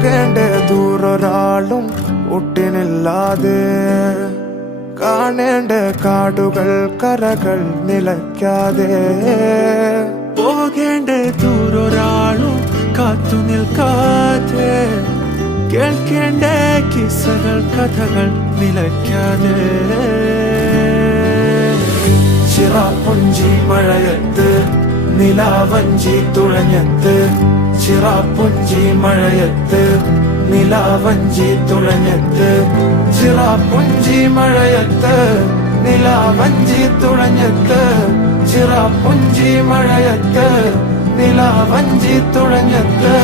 പോകേണ്ട ദൂരൊരാളും ഒട്ടിനില്ലാതെ, കാണേണ്ട കാടുകൾ കരകൾ നിലയ്ക്കാതെ, പോകേണ്ട ദൂരൊരാളും കാത്തു നിൽക്കാതെ, കേൾക്കേണ്ട കിസ്സകൾ കഥകൾ നിലയ്ക്കാതെ. ചിറാപ്പുഞ്ചി മഴയത്ത് നിലാവഞ്ചി തുഴഞ്ഞത്ത്, ചിറാപ്പുഞ്ചി മഴയത്ത് നിലാവഞ്ചി തുഴഞ്ഞത്ത്, ചിറാപ്പുഞ്ചി മഴയത്ത് നിലാവഞ്ചി തുഴഞ്ഞത്ത്, ചിറാപ്പുഞ്ചി മഴയത്ത് നിലാവഞ്ചി തുഴഞ്ഞത്ത്.